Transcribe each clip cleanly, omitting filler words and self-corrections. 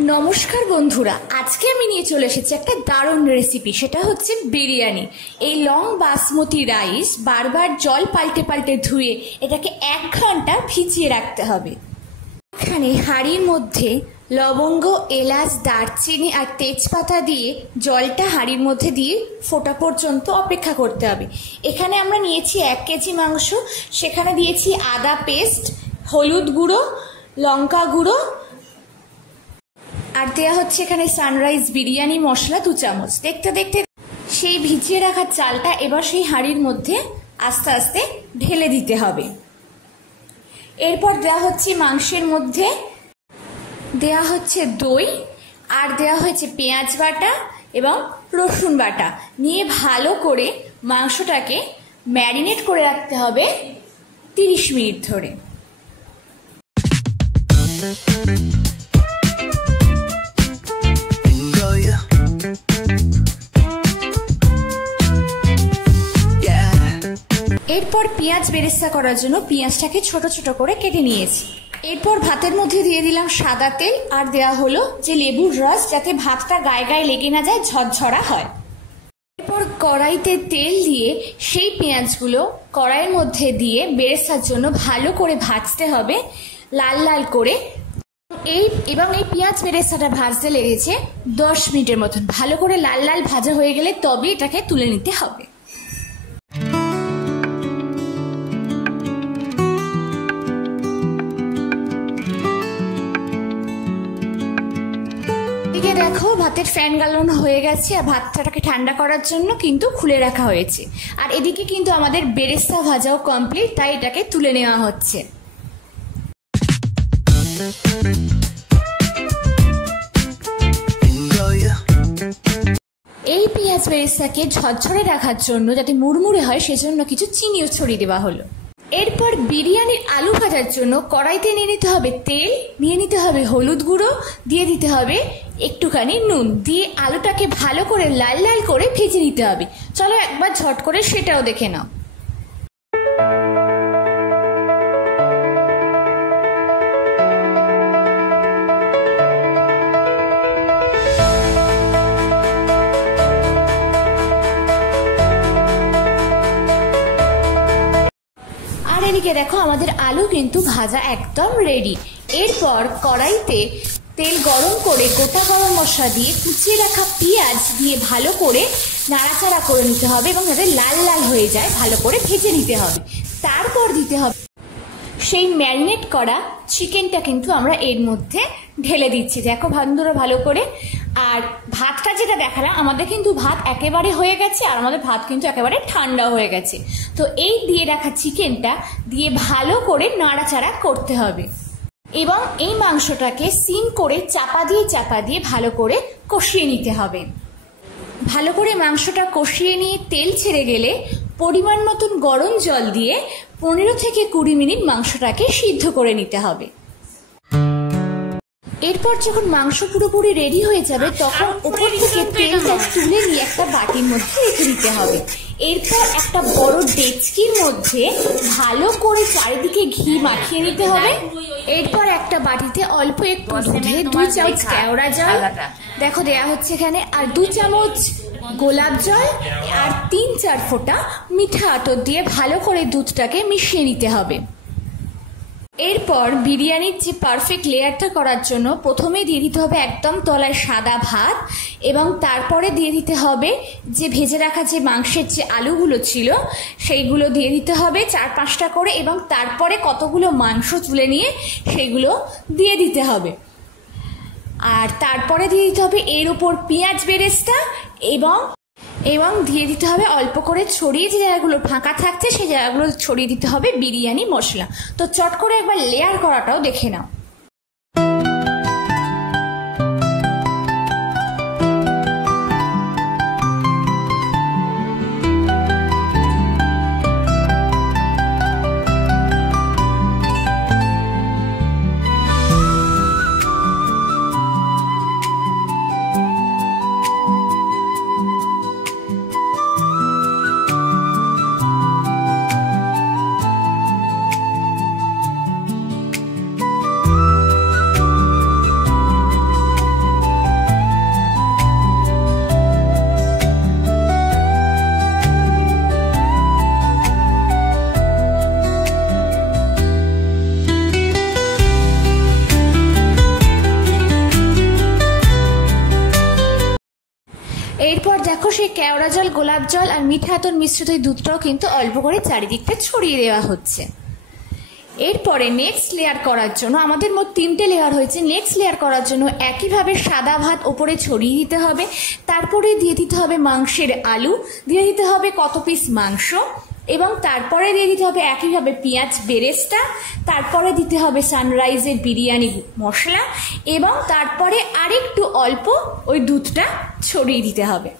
নমস্কার বন্ধুরা, আজকে আমি নিয়ে চলে এসেছি একটা দারুণ রেসিপি। সেটা হচ্ছে বিরিয়ানি। এই লং বাসমতি রাইস বারবার জল পাল্টে পাল্টে ধুয়ে এটাকে 1 ঘন্টা ভিজিয়ে রাখতে হবে। এখানে হাঁড়ির মধ্যে লবঙ্গ, এলাচ, দারচিনি আর তেজপাতা দিয়ে জলটা হাঁড়ির মধ্যে দিয়ে ফোটা পর্যন্ত অপেক্ষা করতে হবে। এখানে আমরা নিয়েছি 1 কেজি মাংস। সেখানে দিয়েছি আদা পেস্ট, হলুদ গুঁড়ো, লঙ্কা গুঁড়ো, আর দেওয়া হচ্ছে এখানে সানরাইজ বিরিয়ানি মশলা 2 চামচ। দেখতে দেখতে সেই ভিজিয়ে রাখা চালটা এবার সেই হাঁড়ির মধ্যে আস্তে আস্তে ঢেলে দিতে হবে। এরপর দেওয়া হচ্ছে মাংসের মধ্যে দেওয়া হচ্ছে দই, আর দেওয়া হয়েছে পেঁয়াজ বাটা এবং রসুন বাটা নিয়ে ভালো করে মাংসটাকে ম্যারিনেট করে রাখতে হবে 30 মিনিট ধরে। এরপর পেঁয়াজ বেরেস্তা করার জন্য পেঁয়াজটাকে ছোট ছোট করে কেটে নিয়েছি। এরপর ভাতের মধ্যে দিয়ে দিলাম সাদা তেল, আর দেওয়া হলো যে লেবুর রস, যাতে ভাতটা গায়ে গায়ে লেগে না যায়, ঝরঝরা হয়। এরপর কড়াইতে তেল দিয়ে সেই পেঁয়াজগুলো কড়াইয়ের মধ্যে দিয়ে বেরেস্তার জন্য ভালো করে ভাজতে হবে লাল লাল করে। এই পেঁয়াজ বেরেস্তাটা ভাজতে লেগেছে 10 মিনিটের মতন। ভালো করে লাল লাল ভাজা হয়ে গেলে তবে এটাকে তুলে নিতে হবে। দেখো ভাতের ফ্যান গালানো হয়ে গেছে, আর ভাতটাকে ঠান্ডা করার জন্য কিন্তু খুলে রাখা হয়েছে। আর এদিকে কিন্তু আমাদের বেরেস্তা ভাজাও কমপ্লিট, তাই এটাকে তুলে নেওয়া হচ্ছে। এই পেঁয়াজ বেরেস্তাকে ঝরঝরে রাখার জন্য, যাতে মুড়মুড়ে হয়, সেজন্য কিছু চিনিও ছড়িয়ে দেওয়া হলো। এরপর বিরিয়ানির আলু ভাজার জন্য কড়াইতে নিয়ে নিতে হবে তেল, নিয়ে নিতে হবে হলুদ গুঁড়ো, দিয়ে দিতে হবে একটুখানি নুন, দিয়ে আলুটাকে ভালো করে লাল লাল করে ভেজে নিতে হবে। চলো একবার ঝট করে সেটাও দেখে নাও। এদিকে দেখো আমাদের আলু কিন্তু ভাজা একদম রেডি। এরপর কড়াইতে তেল গরম করে গোটা গরম মশলা দিয়ে কুচিয়ে রাখা পেঁয়াজ দিয়ে ভালো করে নাড়াচাড়া করে নিতে হবে এবং যাতে লাল লাল হয়ে যায় ভালো করে ভেজে নিতে হবে। তারপর দিতে হবে সেই ম্যারিনেট করা চিকেনটা, কিন্তু আমরা এর মধ্যে ঢেলে দিচ্ছি। দেখো বন্ধুরা ভালো করে। আর ভাতটা যেটা দেখালাম, আমাদের কিন্তু ভাত একেবারে হয়ে গেছে, আর আমাদের ভাত কিন্তু একেবারে ঠান্ডা হয়ে গেছে। তো এই দিয়ে রাখা চিকেনটা দিয়ে ভালো করে নাড়াচাড়া করতে হবে এবং এই মাংসটাকে সিম করে চাপা দিয়ে ভালো করে কষিয়ে নিতে হবে। ভালো করে মাংসটা কষিয়ে নিয়ে তেল ছেড়ে গেলে পরিমাণ মতন গরম জল দিয়ে 15 থেকে 20 মিনিট মাংসটাকে সিদ্ধ করে নিতে হবে। এরপর যখন মাংস পুরোপুরি রেডি হয়ে যাবে, তখন উপর থেকে তেলটা তুলে নিয়ে একটা বাটির মধ্যে রেখে দিতে হবে। এরপর একটা বড় ডেচকির মধ্যে ভালো করে চারিদিকে ঘি মাখিয়ে নিতে হবে। এরপর একটা বাটিতে অল্প একটু দুধে 2 চামচ কেওড়া জল দেখো দেয়া হচ্ছে এখানে, আর 2 চামচ গোলাপ জল আর 3-4 ফোঁটা মিঠা আতর দিয়ে ভালো করে দুধটাকে মিশিয়ে নিতে হবে। এরপর বিরিয়ানির যে পারফেক্ট লেয়ারটা করার জন্য প্রথমে দিয়ে দিতে হবে একদম তলায় সাদা ভাত, এবং তারপরে দিয়ে দিতে হবে যে ভেজে রাখা যে মাংসের যে আলুগুলো ছিল সেইগুলো দিয়ে দিতে হবে 4-5টা করে, এবং তারপরে কতগুলো মাংস তুলে নিয়ে সেইগুলো দিয়ে দিতে হবে। আর তারপরে দিয়ে দিতে হবে এর উপর পেঁয়াজ বেরেস্তা, এবং দিয়ে দিতে হবে অল্প করে ছড়িয়ে, যে জায়গাগুলো ফাঁকা থাকছে সেই জায়গাগুলো ছড়িয়ে দিতে হবে বিরিয়ানি মশলা। তো চট করে একবার লেয়ার করাটাও দেখে নাও। এরপর দেখো সেই কেওড়া জল, গোলাপ জল আর মিঠা আতর মিশ্রিত এই দুধটাও কিন্তু অল্প করে চারিদিকটা ছড়িয়ে দেওয়া হচ্ছে। এরপরে নেক্সট লেয়ার করার জন্য আমাদের মোট 3টে লেয়ার হয়েছে। নেক্সট লেয়ার করার জন্য একইভাবে সাদা ভাত ওপরে ছড়িয়ে দিতে হবে, তারপরে দিয়ে দিতে হবে মাংসের আলু, দিয়ে দিতে হবে কত পিস মাংস, এবং তারপরে দিয়ে দিতে হবে একইভাবে পেঁয়াজ বেরেস্তা, তারপরে দিতে হবে সানরাইজের বিরিয়ানি মশলা, এবং তারপরে আরেকটু অল্প ওই দুধটা ছড়িয়ে দিতে হবে।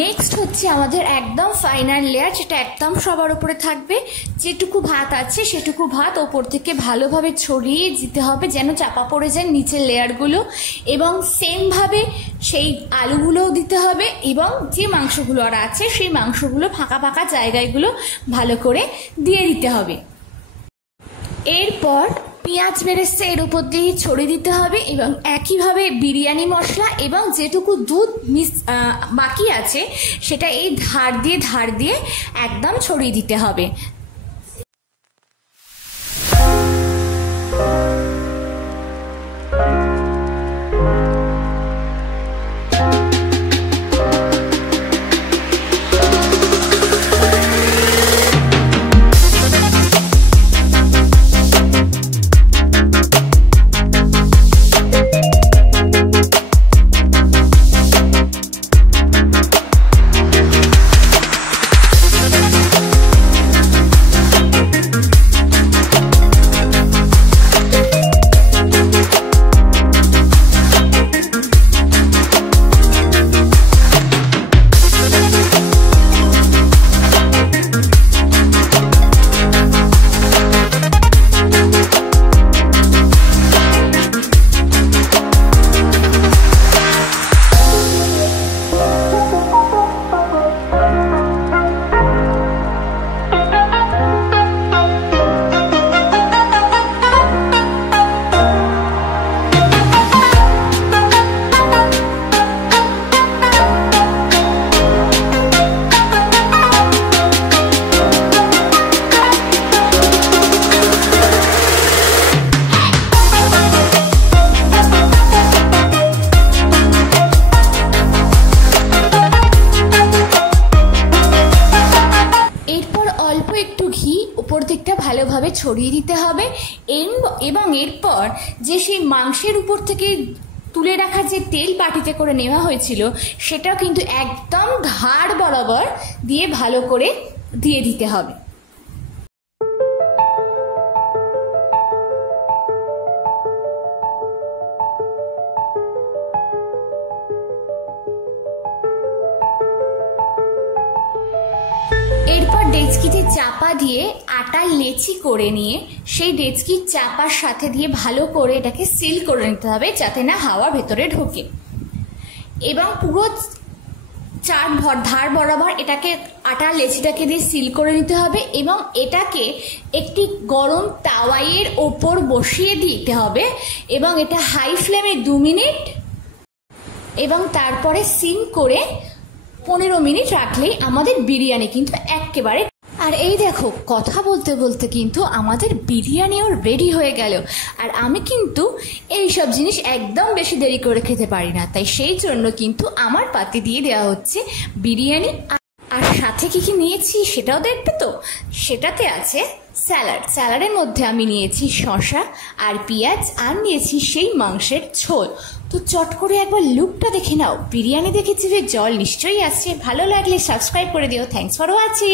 নেক্সট হচ্ছে আমাদের একদম ফাইনাল লেয়ার, যেটা একদম সবার উপরে থাকবে। যেটুকু ভাত আছে সেটুকু ভাত ওপর থেকে ভালোভাবে ছড়িয়ে দিতে হবে যেন চাপা পড়ে যায় নিচের লেয়ারগুলো, এবং সেমভাবে সেই আলুগুলোও দিতে হবে, এবং যে মাংসগুলো আর আছে সেই মাংসগুলো ফাঁকা ফাঁকা জায়গাগুলো ভালো করে দিয়ে দিতে হবে। এরপর পেঁয়াজ বেরেস্তা এর উপর দিয়ে ছড়িয়ে দিতে হবে, এবং একইভাবে বিরিয়ানি মশলা এবং যেটুকু দুধ বাকি আছে সেটা এই ধার দিয়ে একদম ছড়িয়ে দিতে হবে। ভালোভাবে ছড়িয়ে দিতে হবে, এবং এরপর যে সেই মাংসের উপর থেকে তুলে রাখা যে তেল বাটিতে করে নেওয়া হয়েছিল সেটাও কিন্তু একদম ধার বরাবর দিয়ে ভালো করে দিয়ে দিতে হবে। এরপর ডেচকিতে চাপা দিয়ে আটার লেচি করে নিয়ে সেই ডেচকির চাপার সাথে দিয়ে ভালো করে এটাকে সিল করে নিতে হবে যাতে না হাওয়া ভেতরে ঢোকে, এবং পুরো ধার বরাবর এটাকে আটার লেচিটাকে দিয়ে সিল করে নিতে হবে, এবং এটাকে একটি গরম তাওয়াইয়ের ওপর বসিয়ে দিতে হবে, এবং এটা হাই ফ্লেমে 2 মিনিট এবং তারপরে সিম করে 15 মিনিট রাখলেই আমাদের বিরিয়ানি কিন্তু একেবারে। আর এই দেখো, কথা বলতে বলতে কিন্তু আমাদের বিরিয়ানিও রেডি হয়ে গেল। আর আমি কিন্তু এই সব জিনিস একদম বেশি দেরি করে খেতে পারি না, তাই সেই জন্য কিন্তু আমার পাতে দিয়ে দেওয়া হচ্ছে বিরিয়ানি। আর সাথে কি কি নিয়েছি সেটাও দেখবে তো। সেটাতে আছে স্যালাড, স্যালাডের মধ্যে আমি নিয়েছি শসা আর পেঁয়াজ, আর নিয়েছি সেই মাংসের ঝোল। তো চট করে একবার লুকটা দেখে নাও, বিরিয়ানি দেখে জিভে জল নিশ্চয়ই আসছে। ভালো লাগলে সাবস্ক্রাইব করে দিও। Thanks for watching.